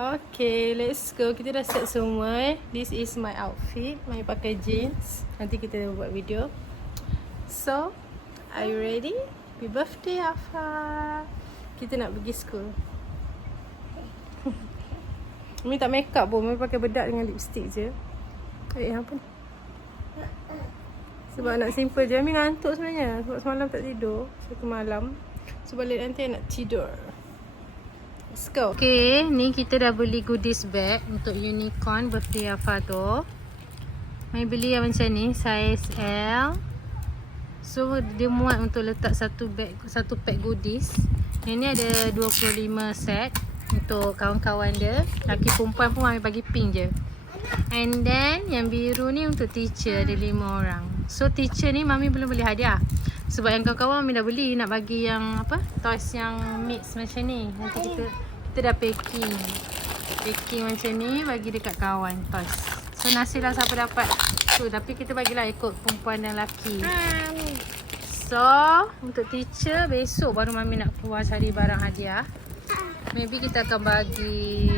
Okay, let's go. Kita dah set semua. This is my outfit. My pakai jeans. Nanti kita buat video. So, are you ready? Happy birthday, Afa. Kita nak pergi school. Mami tak make up pun. Mami pakai bedak dengan lipstick je. Apa ni? Sebab nak simple je. Mami ngantuk sebenarnya. Sebab semalam tak tidur. Satu malam. So, balik nanti nak tidur. Let's go. Okay, ni kita dah beli goodies bag untuk unicorn birthday Afa tu. Mai beli yang macam ni, size L. So dia muat untuk letak satu pack goodies. Yang ni ada 25 set untuk kawan-kawan dia. Laki perempuan pun Mami bagi pink je. And then yang biru ni untuk teacher, ada 5 orang. So teacher ni Mami belum beli hadiah. Sebab yang kawan-kawan Mami dah beli, nak bagi yang apa? Toys yang mix macam ni. Nanti kita dah packing macam ni, bagi dekat kawan toys. So nasib lah siapa dapat tu, tapi kita bagilah ikut perempuan dan lelaki. So untuk teacher, besok baru Mami nak keluar cari barang hadiah. Maybe kita akan bagi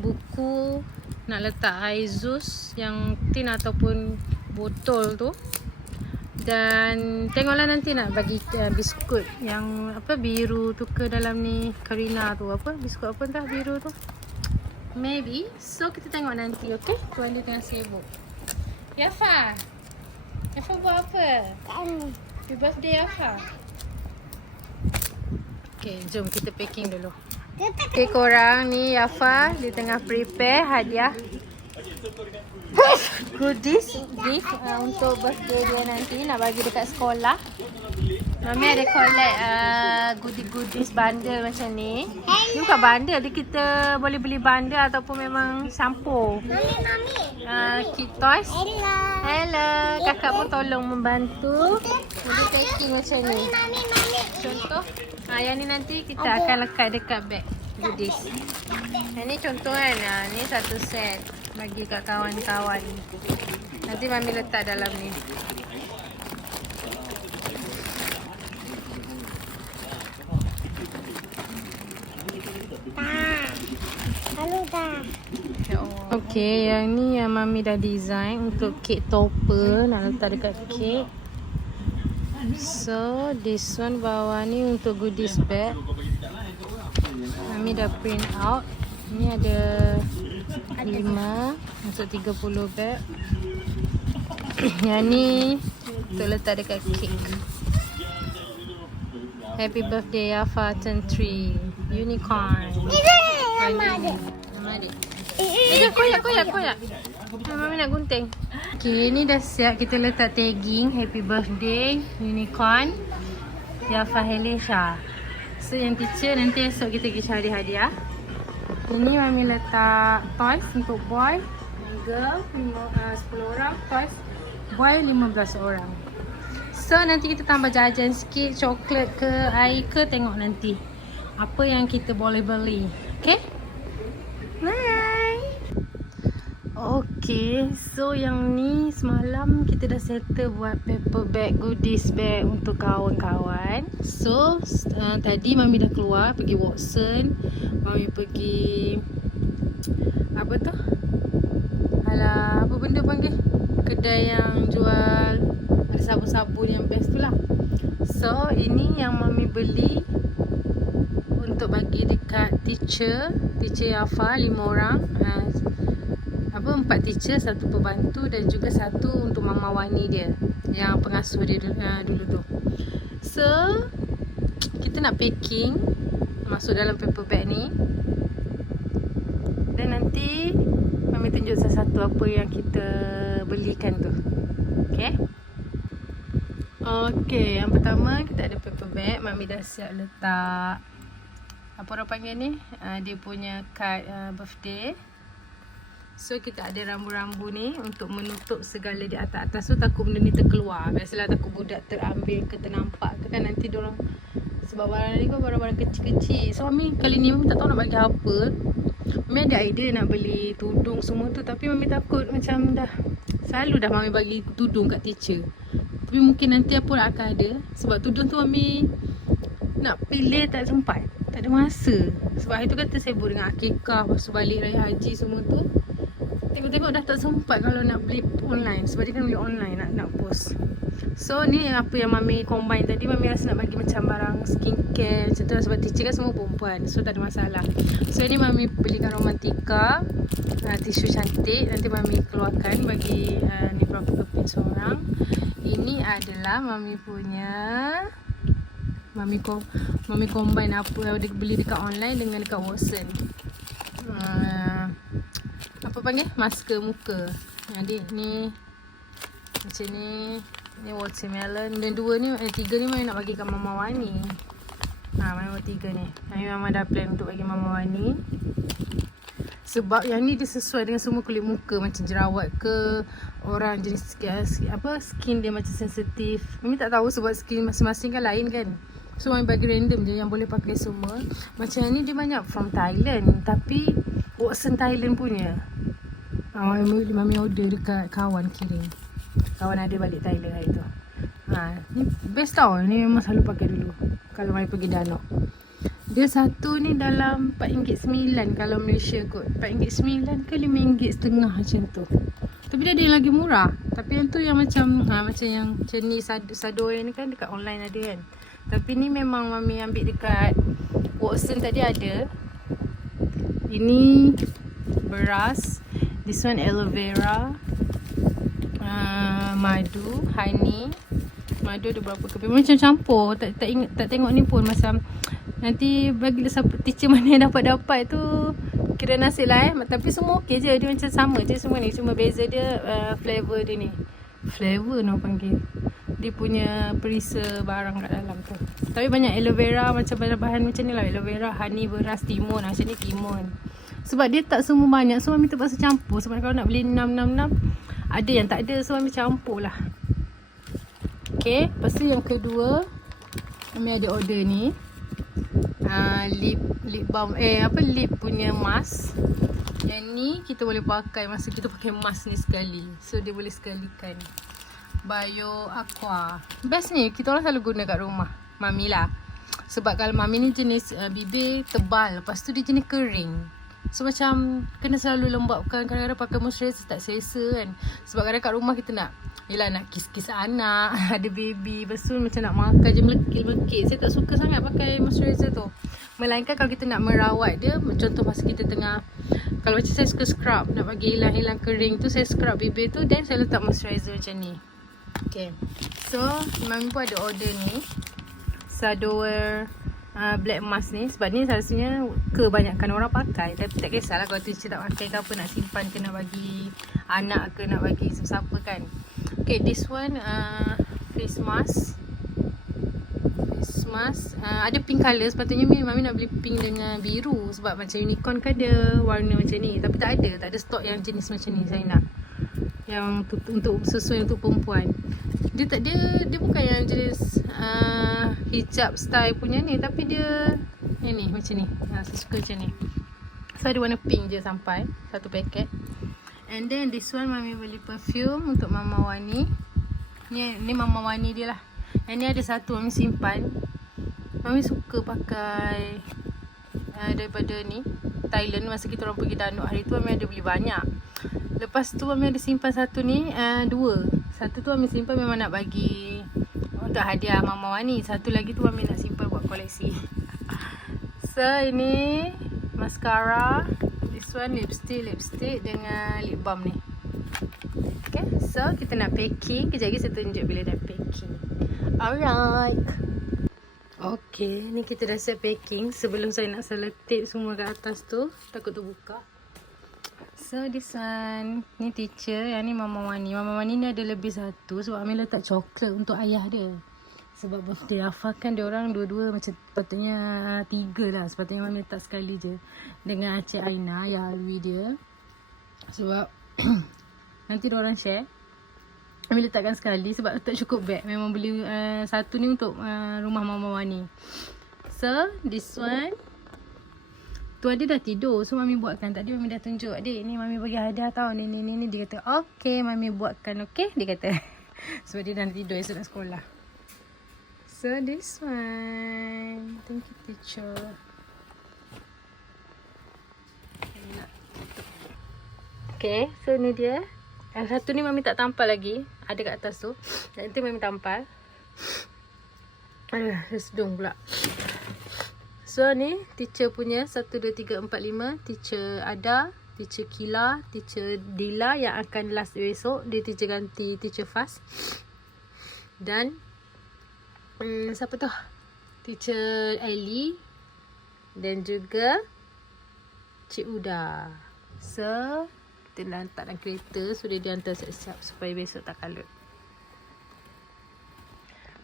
buku, nak letak air Zeus yang tin ataupun botol tu. Dan tengoklah nanti nak bagi biskut yang apa biru tu ke dalam ni, Karina tu apa, biskut apa entah biru tu. Maybe. So kita tengok nanti, okay? Tuan dia tengah sibuk. Yafa buat apa? Happy birthday Yafa. Okay, jom kita packing dulu. Okay korang, ni Yafa dia tengah prepare hadiah goodies gift untuk birthday dia nanti, nak bagi dekat sekolah. Mami ada collect goodies bundle macam ni. Ni bukan bundle, dia kita boleh beli bundle ataupun memang campur. Kit toys. Hello. Kakak pun tolong membantu. Jadi packing macam ni. Contoh, yang ni nanti kita akan lekat dekat bag goodies. Yang ni contoh kan, ni satu set bagi kat kawan-kawan. Nanti Mami letak dalam ni. Okay, yang ni yang Mami dah design untuk kek topper, nak letak dekat kek. So, this one bawah ni untuk goodies bag. Mami dah print out. Ni ada 5 untuk 30 bag. Yang ni untuk letak dekat kek. Happy birthday Yafa turn 3 unicorn. Nama adik. Koyak. Mami nak gunting. Okay, ni dah siap kita letak tagging happy birthday unicorn Yafa Helesha. So yang teacher nanti esok kita pergi cari hadiah. Ini Mami letak toys untuk boy and girl 10 orang, toys boy 15 orang. So nanti kita tambah jajan sikit, coklat ke air ke, tengok nanti apa yang kita boleh beli. Okay? Bye. Okay, so yang ni semalam kita dah settle buat paper bag, goodies bag untuk kawan-kawan. So tadi Mami dah keluar pergi Watson. Mami pergi apa tu? Alah, apa benda panggil? Kedai yang jual ada sabun-sabun yang best tu lah. So ini yang Mami beli untuk bagi dekat teacher Yafa 5 orang. 4 teacher, 1 pembantu dan juga 1 untuk Mama Wani dia yang pengasuh dia dulu tu. So kita nak packing masuk dalam paper bag ni. Dan nanti Mami tunjuk satu-satu apa yang kita belikan tu. Okay. Okay, yang pertama kita ada paper bag. Mami dah siap letak apa orang panggil ni, dia punya card birthday. So kita ada rambu-rambu ni untuk menutup segala di atas-atas tu, takut benda ni terkeluar. Biasalah takut budak terambil ke ternampak ke kan nanti diorang, sebab barang ni kan barang-barang kecil-kecil. So Mami kali ni Mami tak tahu nak bagi apa. Mami ada idea nak beli tudung semua tu, tapi Mami takut macam selalu dah Mami bagi tudung kat teacher. Tapi mungkin nanti apa akan ada, sebab tudung tu Mami nak pilih tak sempat. tak ada masa. Sebab hari tu kata sibuk dengan akikah, lepas tu balik raya haji semua tu. Tengok-tengok dah tak sempat kalau nak beli online. Sebab dia kan beli online nak post. So ni apa yang Mami combine tadi. Mami rasa nak bagi macam barang skincare macam tu. Sebab teacher kan semua perempuan, so tak ada masalah. So ni Mami belikan Romantika tisu cantik. Nanti Mami keluarkan bagi ni berapa keping seorang. Ini adalah Mami punya Mami combine apa yang dia beli dekat online dengan dekat Watson. Apa panggil? Masker muka. Jadi ni macam ni. Ni watermelon. Dan tiga ni Mami nak bagi kat Mama Wani. Mami buat tiga ni. Mama dah plan untuk bagi Mama Wani. Sebab yang ni dia sesuai dengan semua kulit muka. Macam jerawat ke, orang jenis skin dia macam sensitif. Mami tak tahu sebab skin masing-masing kan lain kan. So Mami bagi random je yang boleh pakai semua. Macam ni dia banyak from Thailand, tapi Watson Thailand punya. Mami order dekat kawan kirim. Kawan ada balik Thailand hari tu. Ni best tau. Ni memang selalu pakai dulu kalau Mami pergi Danau. Dia satu ni dalam RM4.9 kalau Malaysia kot. RM4.9 ke RM5.5 macam tu. Tapi dia ada yang lagi murah. Tapi yang tu yang macam yang macam ni Sado ni kan dekat online ada kan. Tapi ni memang Mami ambil dekat Watson tadi ada. Ini beras. This one aloe vera. Madu, honey. Madu ada berapa keping. Macam campur. Tak tengok ni pun macam nanti bagi teacher mana yang dapat tu kira nasib lah Tapi semua okey je. Dia macam sama je semua ni. Cuma beza dia flavor dia ni. Flavor nak panggil. Dia punya perisa barang kat dalam tu. Tapi banyak aloe vera macam bahan macam ni lah. Aloe vera, honey, beras, timun. Macam ni timun. Sebab dia tak semua banyak. So Mami terpaksa campur. Sebab kalau nak beli 6 ada yang tak ada. So Mami campur lah. Okay. Lepas tu yang kedua, Mami ada order ni. Lip balm. Lip punya mask. Yang ni kita boleh pakai masa kita pakai mask ni sekali. So dia boleh sekalikan. Bio Aqua. Best ni. Kita orang selalu guna kat rumah Mami lah. Sebab kalau Mami ni jenis bibir tebal. Lepas tu dia jenis kering. So macam kena selalu lembapkan. Kadang-kadang pakai moisturizer tak selesa kan. Sebab kadang kat rumah kita nak kiss-kiss anak. Ada baby. Lepas tu macam nak makan je melekit-melekit. Saya tak suka sangat pakai moisturizer tu. Melainkan kalau kita nak merawat dia. Contoh masa kita tengah, kalau macam saya suka scrub, nak bagi hilang kering tu, saya scrub bibir tu. Then saya letak moisturizer macam ni. Okay. So Mami pun ada order ni. Sadowear black mask ni. Sebab ni selalunya kebanyakan orang pakai. Tapi tak kisahlah kalau teacher tak pakai ke apa, nak simpan ke nak bagi anak ke nak bagi siapa kan. Okay, this one face mask. Face mask ada pink colour. Sepatutnya Mami nak beli pink dengan biru. Sebab macam unicorn kan ada warna macam ni. Tapi tak ada stok yang jenis macam ni saya nak. Yang untuk sesuai untuk perempuan. Dia bukan yang jenis hijab style punya ni. Tapi dia ni macam ni. Saya suka macam ni. So ada warna pink je sampai. Satu paket. And then this one Mami beli perfume untuk Mama Wani. Ni Mama Wani dia lah. Yang ni ada satu Mami simpan. Mami suka pakai daripada ni Thailand. Masa kita orang pergi Danuk hari tu Mami ada beli banyak. Lepas tu Mami ada simpan satu ni, dua. Satu tu Mami simpan memang nak bagi untuk hadiah Mama Wani. Satu lagi tu Mami nak simpan buat koleksi. So ini mascara. This one lipstick dengan lip balm ni. Okay, so kita nak packing. Kejap lagi saya tunjuk bila dah packing. Alright. Okay, ni kita dah set packing. Sebelum saya nak selotip semua kat atas tu, takut terbuka. So this one, ni teacher. Yang ni Mama Wani. Mama Wani ni ada lebih satu. Sebab Mami letak coklat untuk ayah dia. Sebab birthday Afah kan dia orang dua-dua macam patutnya 3 lah. Sepatutnya Mami letak sekali je. Dengan Acik Aina, yang Alwi dia. Sebab nanti dia orang share. Mami letakkan sekali sebab tak cukup beg. Memang beli satu ni untuk rumah Mama Wani. So this one. Tu adik dah tidur. So Mami buatkan. Tadi Mami dah tunjuk. Adik ni Mami bagi hadiah tau. Ni. Dia kata okay Mami buatkan. Okay dia kata. Sebab dia dah tidur esok nak sekolah. So this one. Thank you teacher. Okay, so ni dia. Satu ni Mami tak tampal lagi. Ada kat atas tu. Nanti Mami tampal. Sedung pula. So ni teacher punya 1, 2, 3, 4, 5. Teacher Ada, teacher Kila, teacher Dila yang akan last esok. Dia teacher ganti teacher Faz. Dan siapa tu? Teacher Ellie. Dan juga Cik Uda. So kita dah hantar dalam kereta. So dia dihantar siap-siap supaya besok tak kalut.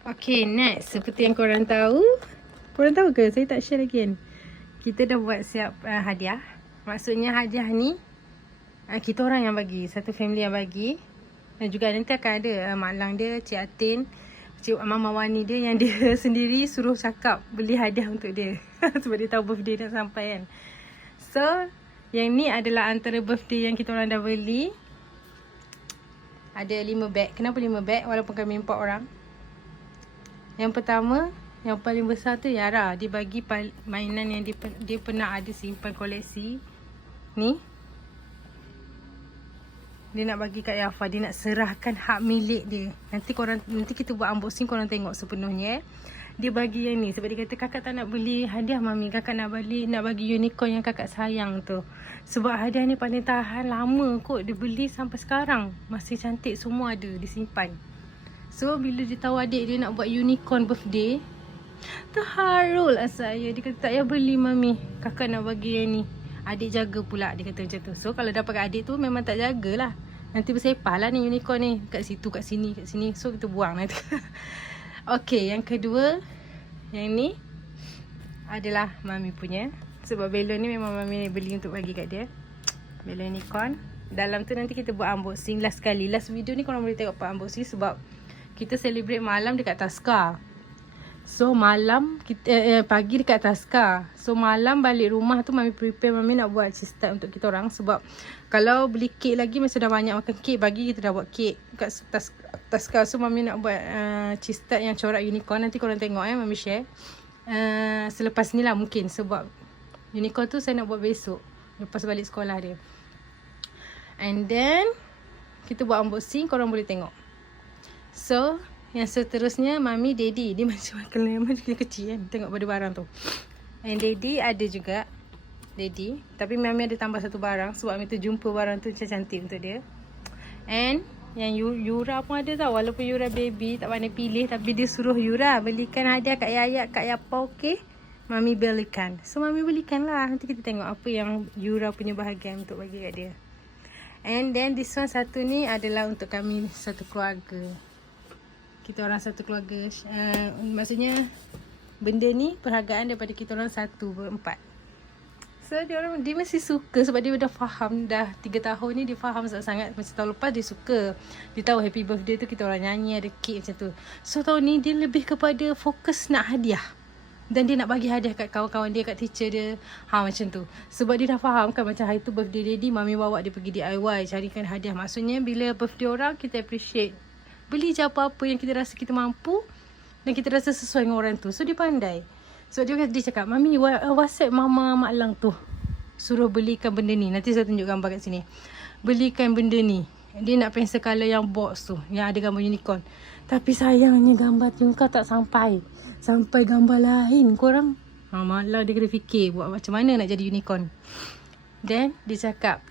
Okay, next. Seperti yang korang tahu. Korang tahu ke? Saya tak share lagi kan. Kita dah buat siap hadiah. Maksudnya hadiah ni kita orang yang bagi. Satu family yang bagi. Dan juga nanti akan ada Mak Lang dia, Cik Atin, Cik Mama Wani dia yang dia sendiri suruh cakap beli hadiah untuk dia. Sebab dia tahu birthday dah sampai kan. So yang ni adalah antara birthday yang kita orang dah beli. Ada 5 beg. Kenapa 5 beg? Walaupun kami 4 orang. Yang pertama, yang paling besar tu Yara. Dia bagi mainan yang dia pernah ada simpan koleksi. Ni. Dia nak bagi kat Yafa. Dia nak serahkan hak milik dia. Nanti kita buat unboxing, korang tengok sepenuhnya. Dia bagi yang ni. Sebab dia kata kakak tak nak beli hadiah Mami. Kakak nak bagi unicorn yang kakak sayang tu. Sebab hadiah ni paling tahan lama kot. Dia beli sampai sekarang. Masih cantik, semua ada. Disimpan. So bila dia tahu adik dia nak buat unicorn birthday, terharu lah saya. Dia kata tak payah beli Mami. Kakak nak bagi yang ni. Adik jaga pula. Dia kata macam tu. So kalau dapat kat adik tu memang tak jagalah. Nanti bersepah lah ni unicorn ni. Kat situ, kat sini, kat sini. So kita buang nanti. Okay, yang kedua. Yang ni adalah Mami punya. Sebab balon ni memang Mami beli untuk bagi kat dia. Balon unicorn. Dalam tu nanti kita buat unboxing last kali. Last video ni korang boleh tengok part unboxing. Sebab kita celebrate malam dekat Taska. So malam kita pagi dekat Taska. So malam balik rumah tu Mami prepare. Mami nak buat cheese tart untuk kita orang. Sebab kalau beli kek lagi masa dah banyak makan kek. Pagi kita dah buat kek kat Taska. So Mami nak buat cheese tart yang corak unicorn. Nanti korang tengok Mami share selepas ni lah mungkin. Sebab unicorn tu saya nak buat besok, lepas balik sekolah dia. And then kita buat unboxing, korang boleh tengok. So yang seterusnya Mami, Daddy. Dia macam makan kecil kan. Tengok pada barang tu. And Daddy ada juga. Daddy. Tapi Mami ada tambah satu barang. Sebab Mami tu jumpa barang tu macam cantik untuk dia. And yang Yura pun ada tau. Walaupun Yura baby tak pandai pilih. Tapi dia suruh Yura belikan hadiah kat Yaya, kat Yapa, okay. Mami belikan. So Mami belikan lah. Nanti kita tengok apa yang Yura punya bahagian untuk bagi kat dia. And then this one satu ni adalah untuk kami satu keluarga. Kita orang satu keluarga. Maksudnya benda ni perhargaan daripada kita orang 1 ber-4. So dia mesti suka. Sebab dia dah faham. Dah 3 tahun ni dia faham sangat. Macam tahun lepas dia suka. Dia tahu happy birthday tu kita orang nyanyi, ada kek macam tu. So tahun ni dia lebih kepada fokus nak hadiah. Dan dia nak bagi hadiah kat kawan-kawan dia, kat teacher dia. Macam tu. Sebab dia dah faham kan macam hari tu birthday Daddy, Mami bawa dia pergi DIY, carikan hadiah. Maksudnya bila birthday orang kita appreciate. Beli je apa-apa yang kita rasa kita mampu dan kita rasa sesuai dengan orang tu. So dia pandai. So dia cakap, Mami WhatsApp Mama Mak Lang tu, suruh belikan benda ni. Nanti saya tunjuk gambar kat sini. Belikan benda ni. Dia nak pencil colour yang box tu, yang ada gambar unicorn. Tapi sayangnya gambar Tingkah tak sampai gambar lain. Korang malah dia kena fikir buat macam mana nak jadi unicorn. Then dia cakap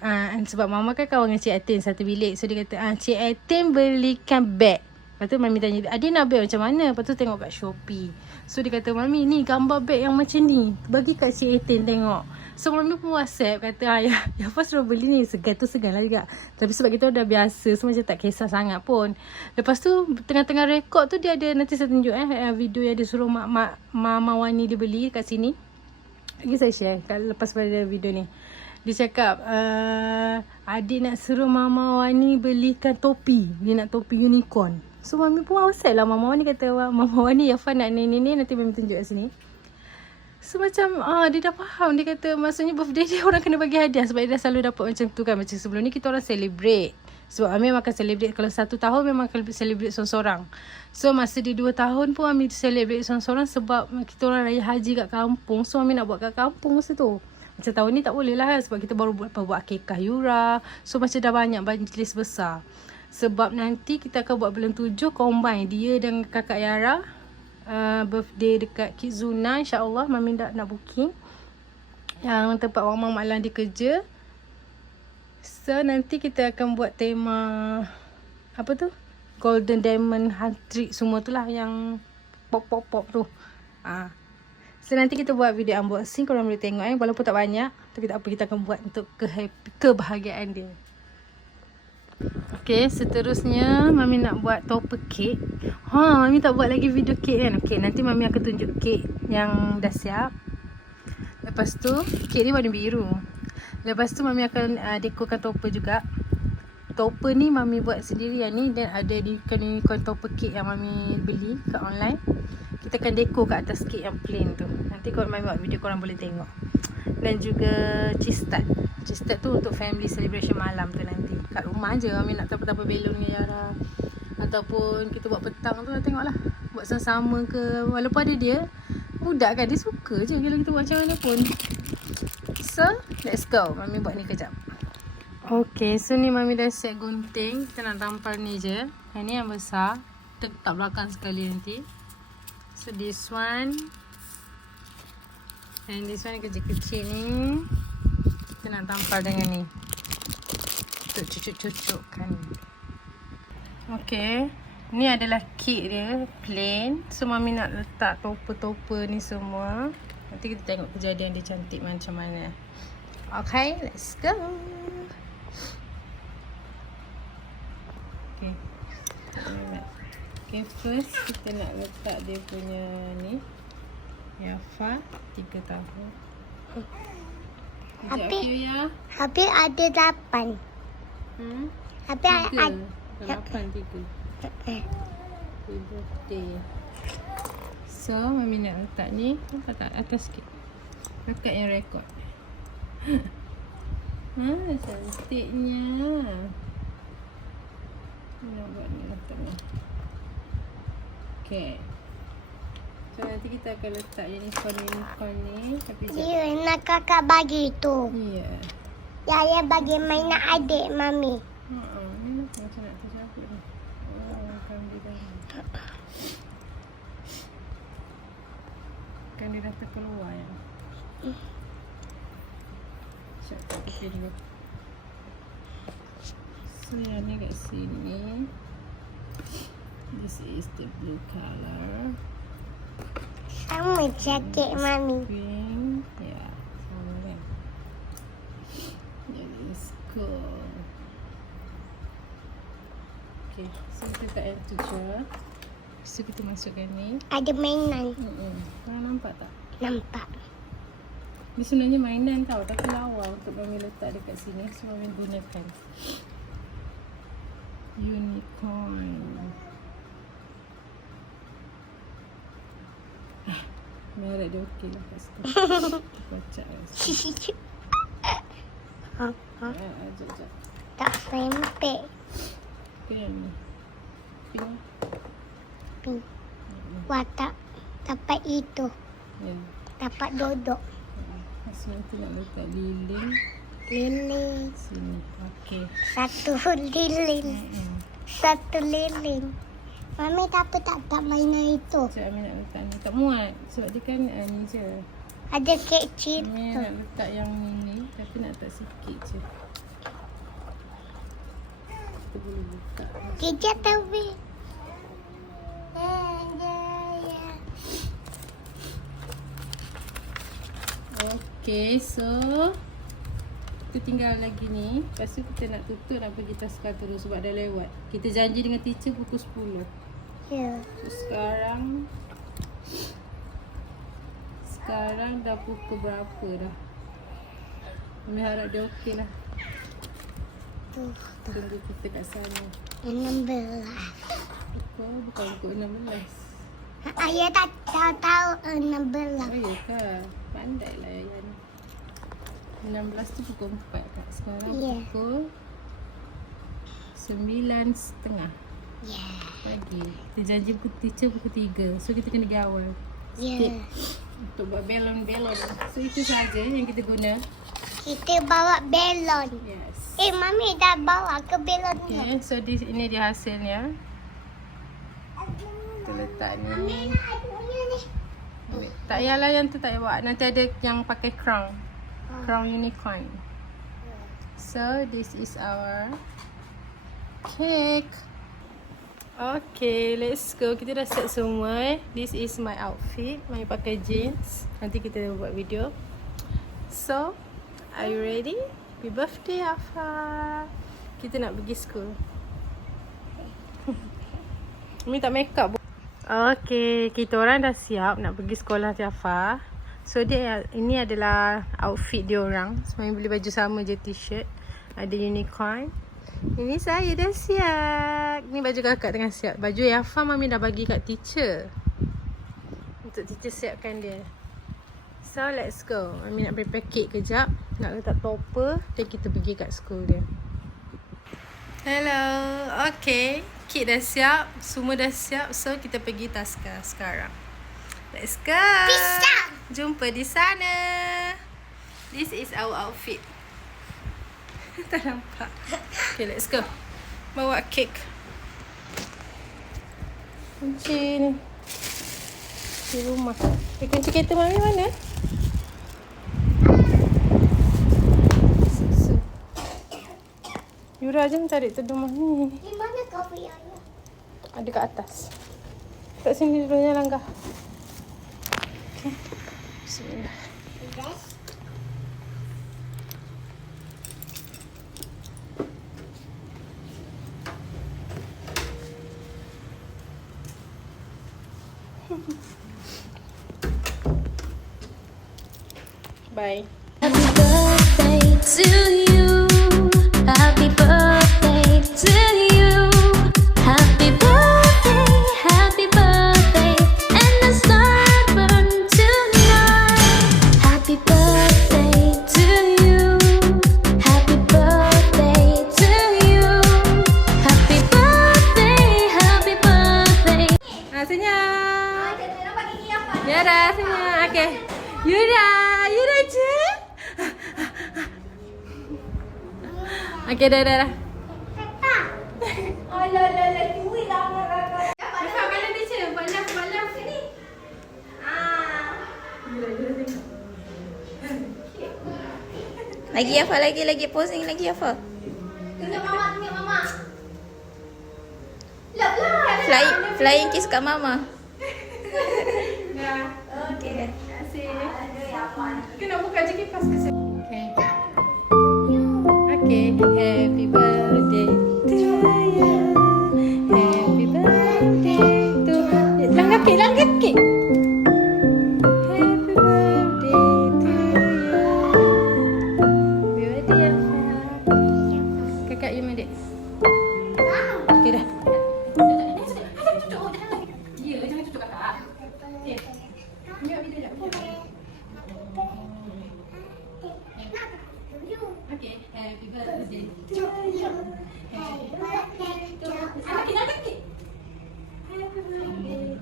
sebab Mama kan kawan dengan Cik Atin satu bilik. So dia kata Cik Atin belikan beg. Lepas tu Mami tanya, Adik nak beg macam mana? Lepas tu tengok kat Shopee. So dia kata, Mami ni gambar beg yang macam ni, bagi kat Cik Atin tengok. So Mami pun WhatsApp kata ya pas suruh beli ni. Segan lah juga. Tapi sebab kita dah biasa, so macam tak kisah sangat pun. Lepas tu tengah-tengah rekod tu dia ada, nanti saya tunjuk video yang dia suruh Mama Wani dia beli kat sini. Lagi saya share lepas pada video ni. Dia cakap adik nak suruh Mama Wani belikan topi. Dia nak topi unicorn. So Mami pun WhatsApp lah Mama Wani, kata Mama Wani Yafa nak ni. Nanti Mami tunjuk kat sini. So macam dia dah faham. Dia kata maksudnya birthday dia orang kena bagi hadiah. Sebab dia dah selalu dapat macam tu kan. Macam sebelum ni kita orang celebrate. Sebab Ami makan celebrate. Kalau 1 tahun memang akan celebrate seorang-seorang. So masa dia 2 tahun pun Ami celebrate seorang-seorang. Sebab kita orang raya haji kat kampung. So Ami nak buat kat kampung masa tu. Macam tahun ni tak boleh lah sebab kita baru buat kekah Yura. So macam dah banyak majlis besar. Sebab nanti kita akan buat bulan 7 combine dia dan kakak Yara. Birthday dekat Kizuna, insyaAllah. Mami nak booking yang tempat Mak Malang dia kerja. So nanti kita akan buat tema apa tu, Golden Diamond Handtrick semua tu lah, yang pop tu. So nanti kita buat video unboxing, korang boleh tengok walaupun tak banyak, tapi tak apa, kita akan buat untuk kebahagiaan dia. Okay, seterusnya Mami nak buat topper cake. Mami tak buat lagi video cake kan. Okay, nanti Mami akan tunjuk cake yang dah siap. Lepas tu cake ni warna biru. Lepas tu Mami akan dekorkan topper juga. Topper ni Mami buat sendiri yang ni, dan ada unicorn topper cake yang Mami beli kat online. Kita akan dekor kat atas cake yang plain tu. Nanti kalau Mami buat video, korang boleh tengok. Dan juga cheese tart. Cheese tart tu untuk family celebration malam tu nanti. Kat rumah je Mami nak tapah-tapah belon dengan Yara. Ataupun kita buat petang tu, tengoklah. Buat sama-sama ke. Walaupun ada dia, budak kan, dia suka je kalau kita buat macam mana pun. So, let's go. Mami buat ni kejap. Okay, so ni Mami dah set gunting. Kita nak tampal ni je. Yang ni yang besar. Kita letak belakang sekali nanti. So, this one. And this one kecil-kecil ni. Kita nak tampal dengan ni. Untuk cucuk-cucukkan. Okay. Ni adalah cake dia. Plain. So, Mami nak letak topper-topper ni semua. Nanti kita tengok kejadian dia cantik macam mana. Okay, let's go. Okay. Okay, first kita nak letak dia punya ni. Yafa 3 tahun. Habis ada 8. Habis ada 8 3. Birthday. So, Mami nak letak ni. Letak atas sikit. Letak yang rekod. Cantiknya. Nak buat ni letaknya. Okay. So, nanti kita akan letak unicorn ni. Tapi dia nak kakak bagi tu. Ya. Yaya bagi mainan adik Mami. Ni macam nak tercampur ni. Kan dia dah terkeluar ya. Siap tak kepin dulu. So yang ni kat sini. This is the blue color. Sama jaket Mami. Pink. Ya, sama kan. That is cool. Okay, so kita letak yang tu je. So kita masukkan ni. Ada mainan. Korang nampak tak? Nampak. Ni sebenarnya mainan tau, tapi lawa untuk Mami letak dekat sini. So Mami gunakan unicorn. Merek dia okey lah kat situ. Kocak lah. Sekejap. Tak sempit. Apa yang ni? Pink. Pink. Watak dapat itu. Ya. Dapat duduk. Lepas nanti nak letak lilin. Lilin. Sini. Okey. Satu lilin. Satu lilin. Mami tak mainan itu. Sekejap Mami nak letak ni. Tak muat. Sebab dia kan ni je. Ada kecil Mami tu. nak letak yang ni. Tapi nak letak sikit je. Kita boleh buka. Kejap tapi. Okay, so kita tinggal lagi ni. Lepas tu kita nak tutup, nak pergi taskar terus sebab dah lewat. Kita janji dengan teacher pukul 10. Ya. So sekarang dah pukul berapa dah? Kami harap dia okey lah. Tunggu kita kat sana. 16. Bukan pukul 16. Ayah tak tahu 16. Oh ya ke? Pandai lah Ayah ni. 16 tu pukul 4 kat. Sekarang pukul 9.30 pagi. Kita janji teacher pukul 3. So kita kena pergi awal sikit. Untuk buat belon-belon. So itu saja yang kita guna. Kita bawa belon. Yes. Mami dah bawa ke belonnya. Okay, so ini dia hasilnya. Kita letak ni. Mami nak adunya ni. Tak payahlah yang tu tak payah buat. Nanti ada yang pakai crown. Crown unicorn. So this is our cake. Okay, let's go. Kita dah set semua. This is my outfit. Mami pakai jeans. Nanti kita buat video. So, are you ready? Happy birthday, Afa. Kita nak pergi school. Mami tak make up. Okay, kita orang dah siap nak pergi sekolah Afa. So, ini adalah outfit dia orang. So, Mami beli baju sama je, t-shirt. Ada unicorn. Ini saya dah siap. Ni baju kakak tengah siap. Baju Yafa Mami dah bagi kat teacher. Untuk teacher siapkan dia. So let's go. Mami nak prepare cake kejap. Nak letak topper. Dan kita pergi kat school dia. Hello. Okay. Cake dah siap. Semua dah siap. So kita pergi Tasca sekarang. Let's go. Pisang. Jumpa di sana. This is our outfit. Tak nampak. Okay, let's go. Bawa kek. Kunci ni. Di rumah. Kunci kereta Mami mana? Susu. Yura je mencari tudung Mami. Di mana kau punya ayah? Ada kat atas. Kat sini dulu je langkah. Okay. Bismillah. Yes. Bye. Happy birthday to you. Happy birthday to you. Happy birthday, and the sun burn tonight. Happy birthday to you. Happy birthday to you. Happy birthday. Senyum. Yura, senyum. Okay. Yura je. Okay, dah. Dapat balas dia je. Balas ni. Lagi apa? Lagi posing lagi apa? Tengok mama. Flying kiss kat mama. Dah. Okay. Terima kasih. Kena buka je kipas ke sini. Okay. Happy birthday to you. Happy birthday to you. Langkah kek. Happy birthday to you. Happy birthday, Afa. Kakak you mandik. Okay, dah. Ya, jangan cucuk kakak. Okay. Ni ambil dia sekejap. Okay, happy birthday to you. Happy birthday to you. Angkat kek. Happy birthday to you.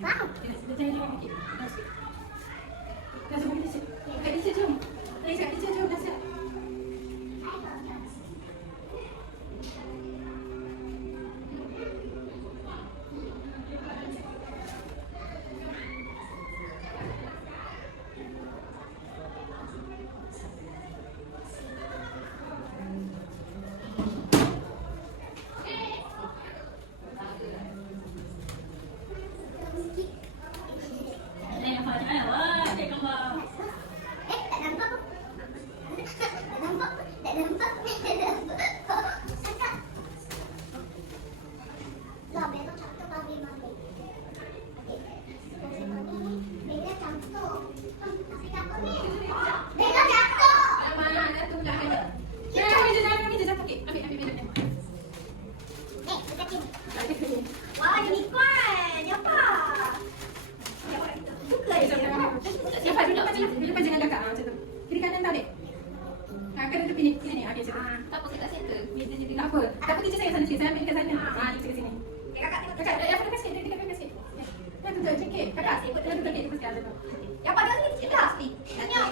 Wow. Dah jangan lupa kek. Dah jom kita siap. Kat dia jom. Kat dia jom dah siap. cekik. Kakak, kita cekik di pasal tu. Yang pada sini kecil tak? Senyum.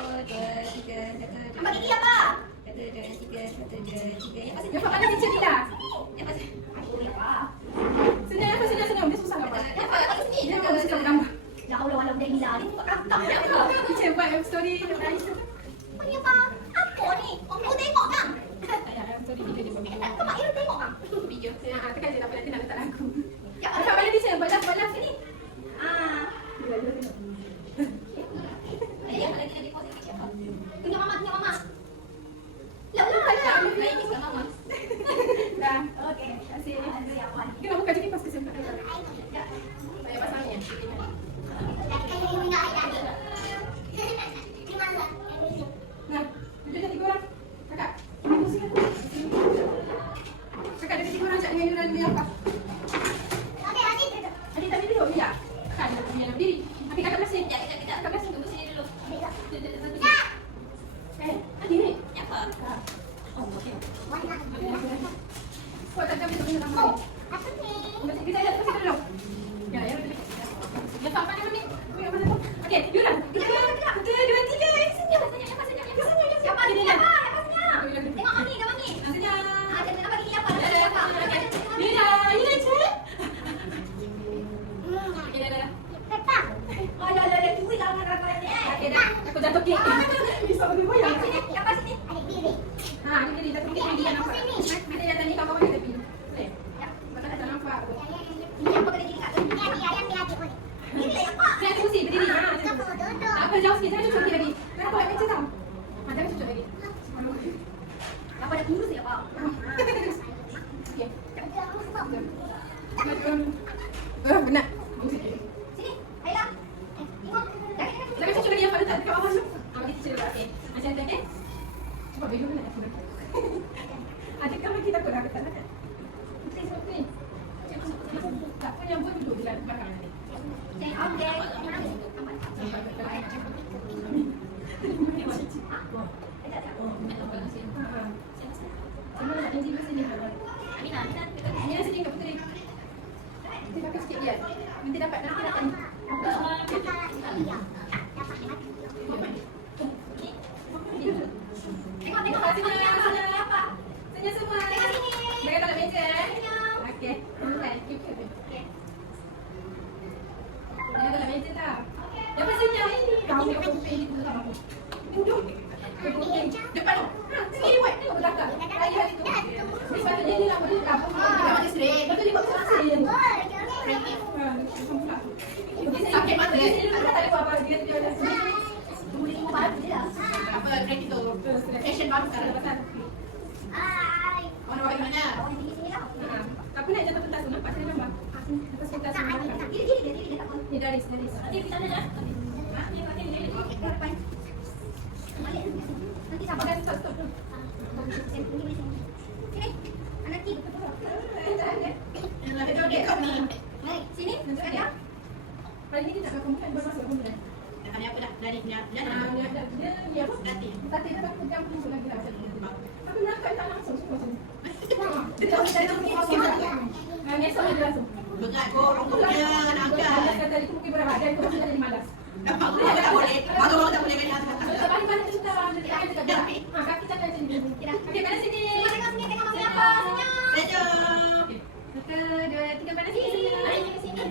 Nampak gigi apa? Yang pada kecil ni dah. Aduh, apa? Senyum, senyum. Dia susah gambar. Yang pada kat sini. Dia memang suka gambar. Ya Allah, walau dia gila. Dia buka kantang. Teacher buat story dari tu. Punya apa? Apa ni? Kau tengok kan? Story video dia buat. Kau mak Ira tengok kan? Video. Tekan je tapi nanti nak letak lagu. Ya, Kakak balik teacher. Balas sini. Tengok mama. Dah. Okey. Terima kasih. Kita buka jadi pas kesempatan. Banyak pasalnya. Nah, duduk dah 3 orang. Kakak, Kakak ada 3 orang ajak dengan Yuran ni apa? Adik tak duduk? Ya. Kakak ada punya dalam diri. Adik kakak bersih. Kakak bersih tunggu sini dulu. Adik ni. Kakak. Oh, okey. Kau tak kami tunggu dalam diri. Kita lihat bersih dulu. Ya, ya. Ya, apa ni? Okey, Yuran. 1, 2, 3. Senyum. Siapa ni? Tengok mami, kat mami. Senyum. Nampak gigi apa? Yuran, cik. Okey, dah. Oh, dah. Tunggu dalam kerang-kerang ni. Okey, dah. Aku jatuh kek. Bisa bagi goyang. Siapa sini? Ha, ni dia dah tunggu dia nampak. Nanti dia tanya kau kita pergi. Boleh? Ya. Betul tak nampak. Siapa kena gigi kat sini? Ini lah apa? Saya kursi berdiri. Ha, tak apa jauh sikit. Jangan cucuk lagi. Kenapa nak mencet tau? Ha, jangan cucuk lagi. Apa dah kurus ya, Pak? Okey. Benar. Sini, ayolah. Tengok. Jangan cucuk lagi yang pada tak dekat bawah tu. Ha, kita cerita okey. Macam tu okey. Cuba bagi mana nak. Adakah bagi takut dah tak nak? Okey, okey. Tak apa yang buat duduk di belakang nanti. Amina sini kat puteri. Nanti pakai sikit dia. Nanti dapat Tengok sini apa? Senyum semua. Tengok sini. Mereka dalam meja. Senyum. Okey. Mereka dalam meja tau. Dapat senyum. Kau ni apa pilih dulu sama aku. Duduk. Depan tu. Sini buat. Tengok belakang. Ayah itu. Sepatutnya ni lah benda tak apa. Betul dia buat pasal. Sakit mata dia. Dia tak ada apa-apa. Dia ada apa kreatif tu. Fashion baru sekarang lepas orang buat mana? Aku nak jatuh pentas tu. Nampak saya nampak. Atas pentas tu. Ni garis. Nanti di sana dah. Nanti sabar. Stop. Sini. Anak kiri. Sini. Tunjuk dia. Kali ni dia nak lakukan bermasuk kemudian. Ada apa dah? Dari Dia apa? Tadi dia tak pegang pintu lagi lah. Tapi nak tak langsung semua sini. Dia tak pergi langsung. Esok dia langsung. berat kau orang tu dia nak angkat. Kata itu mungkin berat badan kau masih jadi malas. Nampak tu tak boleh. Baru tak boleh main atas. Balik kita kaki cakap macam ni. Okey, pada sini. Tengok sini, tengok mami apa. Senyum. Senyum. 1, 2, 3 pada sini.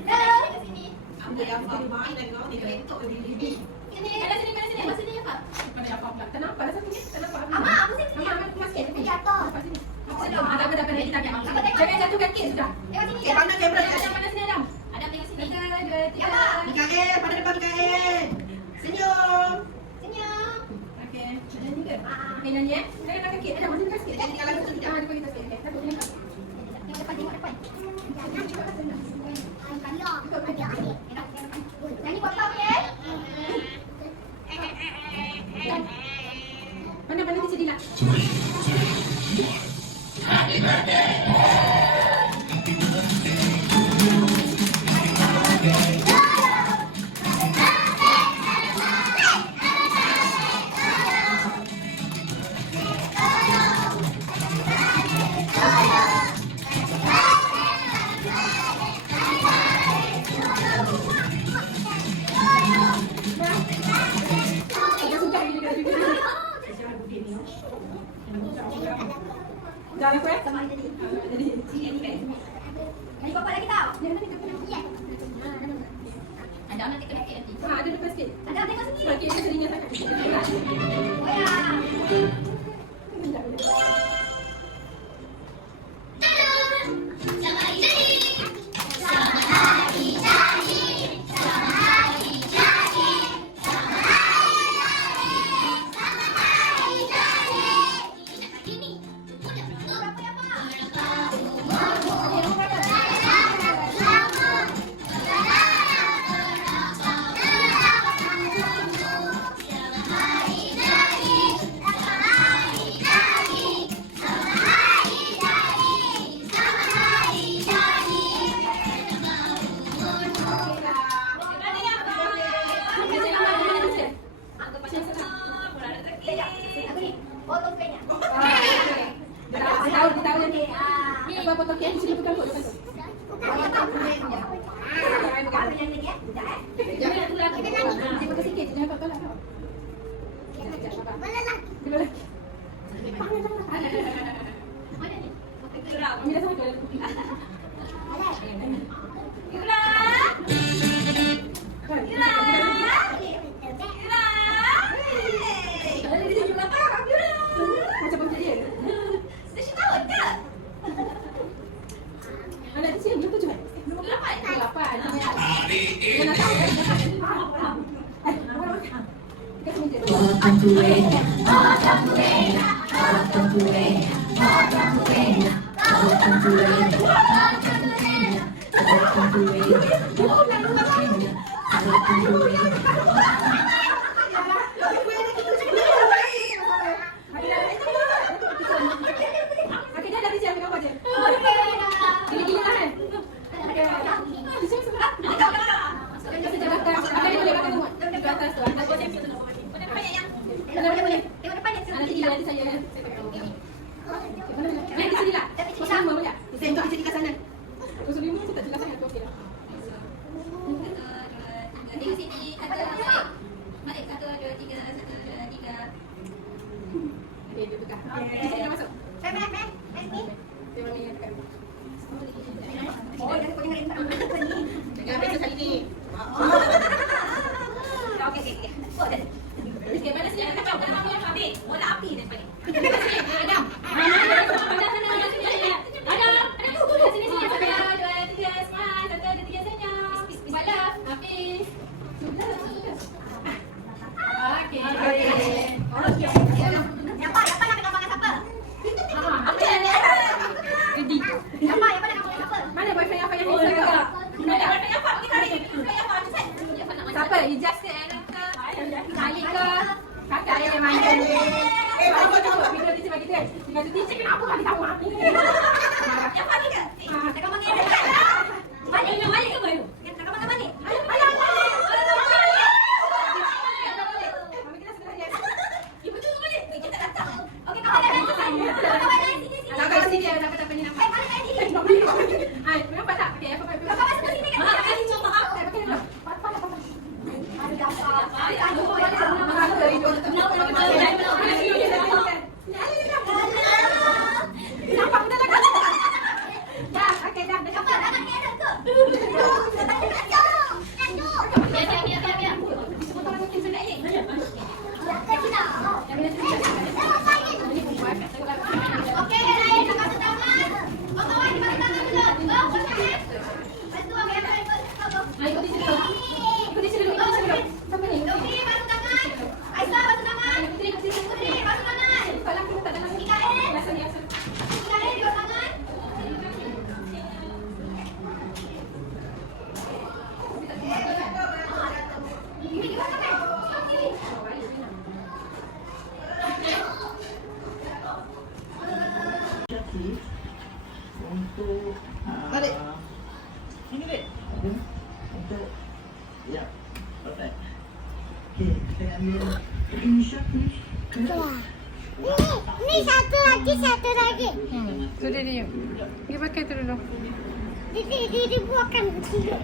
Ke sini. Apa yang main dan kau ni rentok di Pada sini. Pada sini apa? Pada apa pula? Tak nampak dah satu ni. Tak nampak. Apa sih? Apa masih ada Jatuh. Nampak sini. Ada lagi kita ambil. Jangan jatuh kaki sudah. Tengok sini. Eh, pandang kamera kat Ada sini Adam. Ada tengok sini. 1, 2, 3. Mikael, pada depan Mikael. Senyum. Senyum. Okey. Nyanyi ke? Okey, nyanyi eh. Jangan nak kaki. Ada maju sikit. Jangan tinggal lagi tu tidak. Dia bagi sikit. Okey. Takut ni. Tengok depan, tengok depan. Nyanyi buat apa ya? Mana dia jadilah. Jangan aku Sama hari tadi. Sini ni kan. Hari papa lagi tau. Ada anak tengok nanti. ada depan sikit. Ada tengok sini. Okey, saya ringan sangat. Oh ya. Potong kayaknya. Tahu nanti. Apa potong kian sini bukan kot. Jangan tu lagi. Dia pakai sikit jangan kau tolak kau. Dia lagi. Ambil sama kau. Macam apa dia? Anak di sini tu cuma. Nombor 8. Mana tahu? Siapa? Ijaz ke Aaron ke? Khalid ke? Kakak dia yang main. Cuba video teacher bagi dia. Dengan teacher kenapa bagi tahu aku? Yang paling ke? Cakap bagi dia. Balik ke baru? Cakap balik. Ibu tu balik. Kita tak datang. Okey, kau dah datang. Kau balik sini. Kakak sini ada dapat apa ni nampak? Hai, nampak tak? Okey, apa? Kakak masuk sini kan? Mak kali cuba maaf. Untuk balik. Sini dek. Untuk ya. Alright. Okey, kita ambil screenshot ni. Ni satu lagi. Tu dia. Dia pakai tu dulu. Dia buatkan tiga.